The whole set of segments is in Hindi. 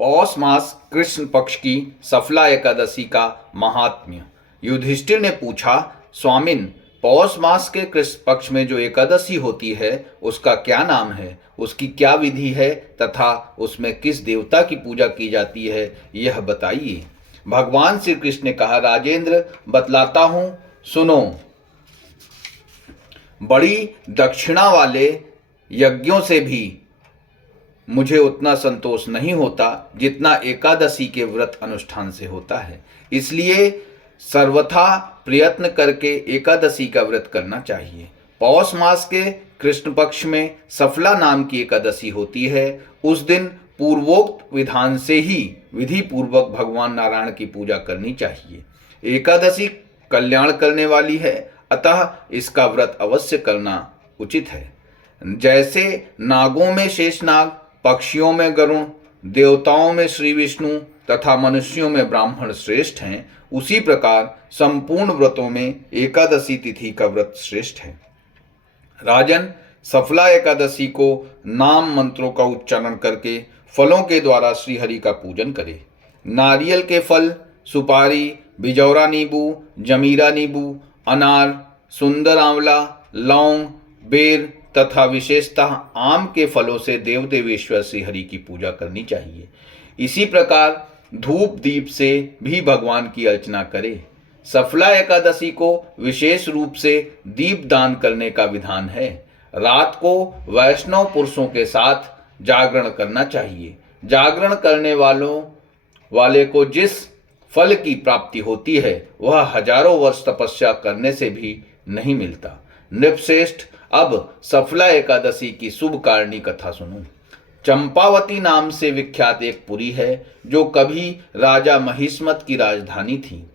पौष मास कृष्ण पक्ष की सफला एकादशी का महात्म्य। युधिष्ठिर ने पूछा, स्वामिन, पौष मास के कृष्ण पक्ष में जो एकादशी होती है उसका क्या नाम है, उसकी क्या विधि है तथा उसमें किस देवता की पूजा की जाती है, यह बताइए। भगवान श्री कृष्ण ने कहा, राजेंद्र, बतलाता हूँ, सुनो। बड़ी दक्षिणा वाले यज्ञों से भी मुझे उतना संतोष नहीं होता जितना एकादशी के व्रत अनुष्ठान से होता है। इसलिए सर्वथा प्रयत्न करके एकादशी का व्रत करना चाहिए। पौष मास के कृष्ण पक्ष में सफला नाम की एकादशी होती है। उस दिन पूर्वोक्त विधान से ही विधि पूर्वक भगवान नारायण की पूजा करनी चाहिए। एकादशी कल्याण करने वाली है, अतः इसका व्रत अवश्य करना उचित है। जैसे नागों में शेषनाग, पक्षियों में गरुण, देवताओं में श्री विष्णु तथा मनुष्यों में ब्राह्मण श्रेष्ठ हैं, उसी प्रकार संपूर्ण व्रतों में एकादशी तिथि का व्रत श्रेष्ठ है। राजन, सफला एकादशी को नाम मंत्रों का उच्चारण करके फलों के द्वारा श्रीहरि का पूजन करें। नारियल के फल, सुपारी, बिजौरा नींबू, जमीरा नींबू, अनार, सुंदर आंवला, लौंग, बेर तथा विशेषतः आम के फलों से देव देवेश्वर श्रीहरि की पूजा करनी चाहिए। इसी प्रकार धूप दीप से भी भगवान की अर्चना करें। सफला एकादशी को विशेष रूप से दीप दान करने का विधान है। रात को वैष्णव पुरुषों के साथ जागरण करना चाहिए। जागरण करने वाले को जिस फल की प्राप्ति होती है वह हजारों वर्ष तपस्या करने से भी नहीं मिलता। नृपश्रेष्ठ, अब सफला एकादशी की शुभ कारणी कथा सुनो। चंपावती नाम से विख्यात एक पुरी है जो कभी राजा महिष्मत की राजधानी थी।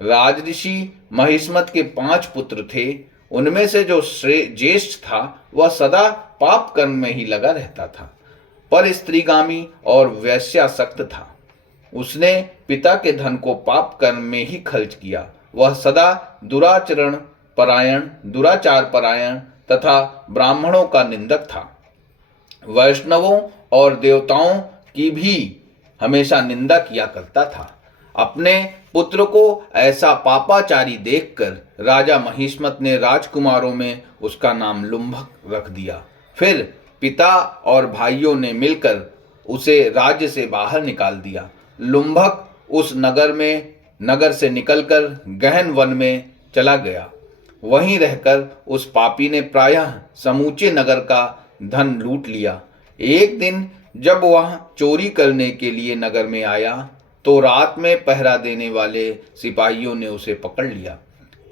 राजऋषि महिष्मत के 5 पुत्र थे। उनमें से जो ज्येष्ठ था वह सदा पाप कर्म में ही लगा रहता था, पर स्त्रीगामी और वैश्यासक्त था। उसने पिता के धन को पाप कर्म में ही खर्च किया। वह सदा दुराचार परायण तथा ब्राह्मणों का निंदक था। वैष्णवों और देवताओं की भी हमेशा निंदा किया करता था। अपने पुत्र को ऐसा पापाचारी देखकर राजा महिष्मत ने राजकुमारों में उसका नाम लुम्भक रख दिया। फिर पिता और भाइयों ने मिलकर उसे राज्य से बाहर निकाल दिया। लुम्भक उस नगर से निकलकर गहन वन में चला गया। वहीं रहकर उस पापी ने प्रायः समूचे नगर का धन लूट लिया। एक दिन जब वह चोरी करने के लिए नगर में आया तो रात में पहरा देने वाले सिपाहियों ने उसे पकड़ लिया,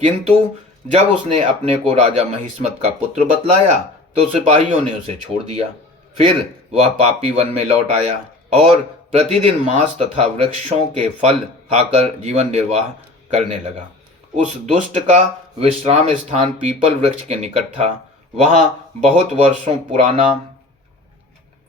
किंतु जब उसने अपने को राजा महिष्मत का पुत्र बतलाया तो सिपाहियों ने उसे छोड़ दिया। फिर वह पापी वन में लौट आया और प्रतिदिन मांस तथा वृक्षों के फल खाकर जीवन निर्वाह करने लगा। उस दुष्ट का विश्राम स्थान पीपल वृक्ष के निकट था। वहां बहुत वर्षों पुराना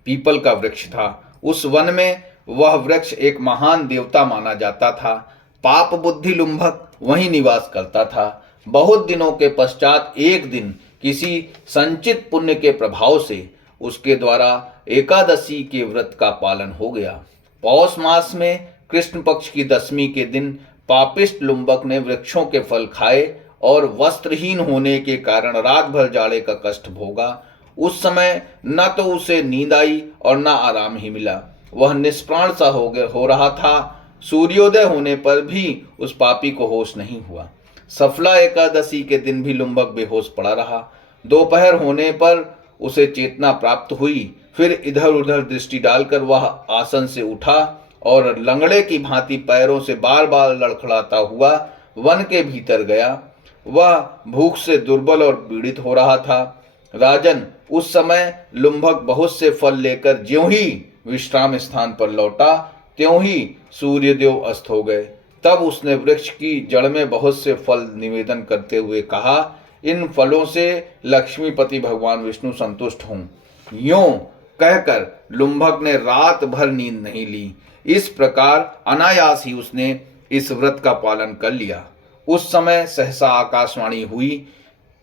पीपल का वृक्ष था। उस वन में वह वृक्ष एक महान देवता माना जाता था। पाप बुद्धि लुम्भक वहीं निवास करता था। बहुत दिनों के पश्चात एक दिन किसी संचित पुण्य के प्रभाव से उसके द्वारा एकादशी के व्रत का पालन हो गया। पौष मास में कृष्ण पक्ष की दशमी के दिन पापिष्ट लुम्बक ने वृक्षों के फल खाए और वस्त्रहीन होने के कारण रात भर जाड़े का कष्ट भोगा। उस समय न तो उसे नींद आई और न आराम ही मिला। वह निष्प्राण सा हो रहा था। सूर्योदय होने पर भी उस पापी को होश नहीं हुआ। सफला एकादशी के दिन भी लुम्बक बेहोश पड़ा रहा। दोपहर होने पर उसे चेतना प्राप्त हुई। फिर इधर उधर दृष्टि डालकर वह आसन से उठा और लंगड़े की भांति पैरों से बार बार लड़खड़ाता हुआ वन के भीतर गया। वह भूख से दुर्बल और पीड़ित हो रहा था। राजन, उस समय लुम्भक बहुत से फल लेकर ज्यों ही विश्राम स्थान पर लौटा त्यों ही सूर्यदेव अस्त हो गए। तब उसने वृक्ष की जड़ में बहुत से फल निवेदन करते हुए कहा, इन फलों से लक्ष्मीपति भगवान विष्णु संतुष्ट हों। यूं कहकर लुम्भक ने रात भर नींद नहीं ली। इस प्रकार अनायास ही उसने इस व्रत का पालन कर लिया। उस समय सहसा आकाशवाणी हुई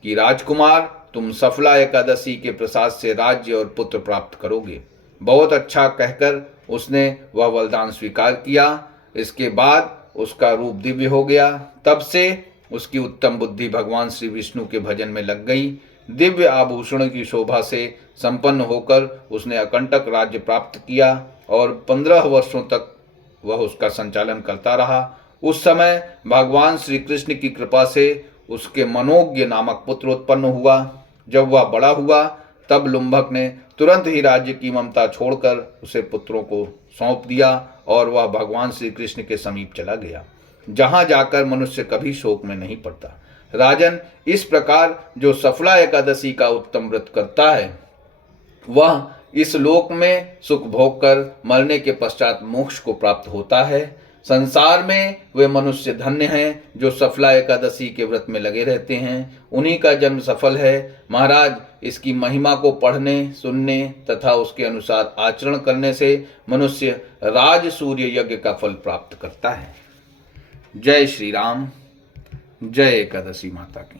कि राजकुमार, तुम सफला एकादशी के प्रसाद से राज्य और पुत्र प्राप्त करोगे। बहुत अच्छा कहकर उसने वह वरदान स्वीकार किया। इसके बाद उसका रूप दिव्य हो गया। तब से उसकी उत्तम बुद्धि भगवान श्री विष्णु के भजन में लग गई। दिव्य आभूषणों की शोभा से संपन्न होकर उसने अकंटक राज्य प्राप्त किया और 15 वर्षों तक वह उसका संचालन करता रहा। उस समय भगवान श्री कृष्ण की कृपा से उसके मनोज्ञ नामक पुत्र उत्पन्न हुआ। जब वह बड़ा हुआ तब लुम्भक ने तुरंत ही राज्य की ममता छोड़कर उसे पुत्रों को सौंप दिया और वह भगवान श्री कृष्ण के समीप चला गया, जहां जाकर मनुष्य कभी शोक में नहीं पड़ता। राजन, इस प्रकार जो सफला एकादशी का उत्तम व्रत करता है वह इस लोक में सुख भोग कर मरने के पश्चात मोक्ष को प्राप्त होता है। संसार में वे मनुष्य धन्य हैं जो सफला एकादशी के व्रत में लगे रहते हैं, उन्हीं का जन्म सफल है। महाराज, इसकी महिमा को पढ़ने, सुनने तथा उसके अनुसार आचरण करने से मनुष्य राज सूर्य यज्ञ का फल प्राप्त करता है। जय श्री राम। जय एकादशी माता की।